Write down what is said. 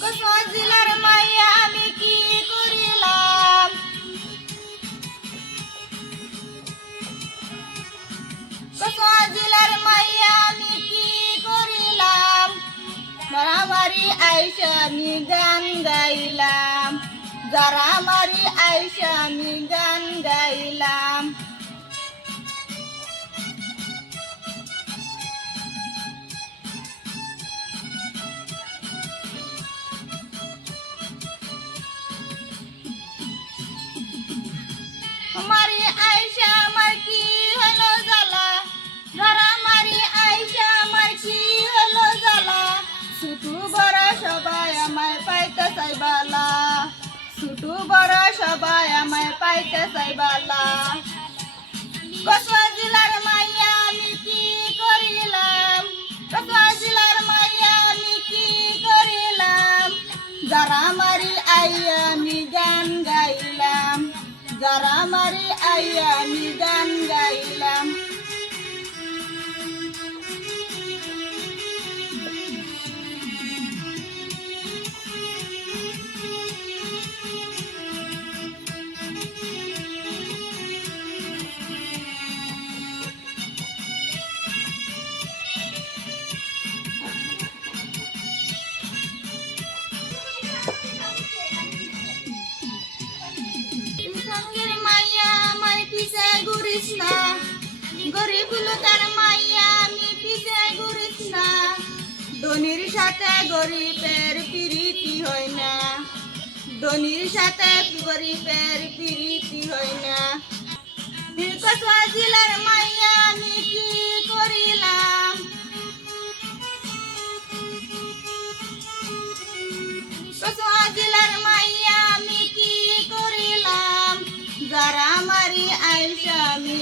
কসমা জেলার মাইয়া আমি কি করিলাম, কসমা জেলার মাইয়া আমি কি করিলাম, মারামারি আইসা আমি গান গাইলাম, যারা মারি আইসা আমি গান গাইলাম। মারি আইসা আমার কি হলো জ্বালা, যারা মারি আইসা আমার কি হলো জ্বালা, ছোটু বড় সবাই আমায় পাইতে চাইবালা, ছোটু বড় সবাই আমায় পাইতে চাইবালা। কসমা জেলার মাইয়া আমি কি করিলাম, কসমা জেলার মাইয়া আমি কি করিলাম, যারা মারি আইয়া আমি গান গাইলাম, যারা মারি আইয়া আমি গান গাইলাম। সঙ্গের মাইয়া আমার পিছে ঘুরিস না, গরিব লোকের মাইয়া আমি পিছে ঘুরিস না, ধনির সাথে গরিবের প্রীতি হয় না, ধনির সাথে গরিবের প্রীতি হয় না। কসমা জেলার মাইয়া আমি কি করিলাম, কসমা জেলার মাইয়া আমি কি করিলাম, যারা মারি আইসা আমি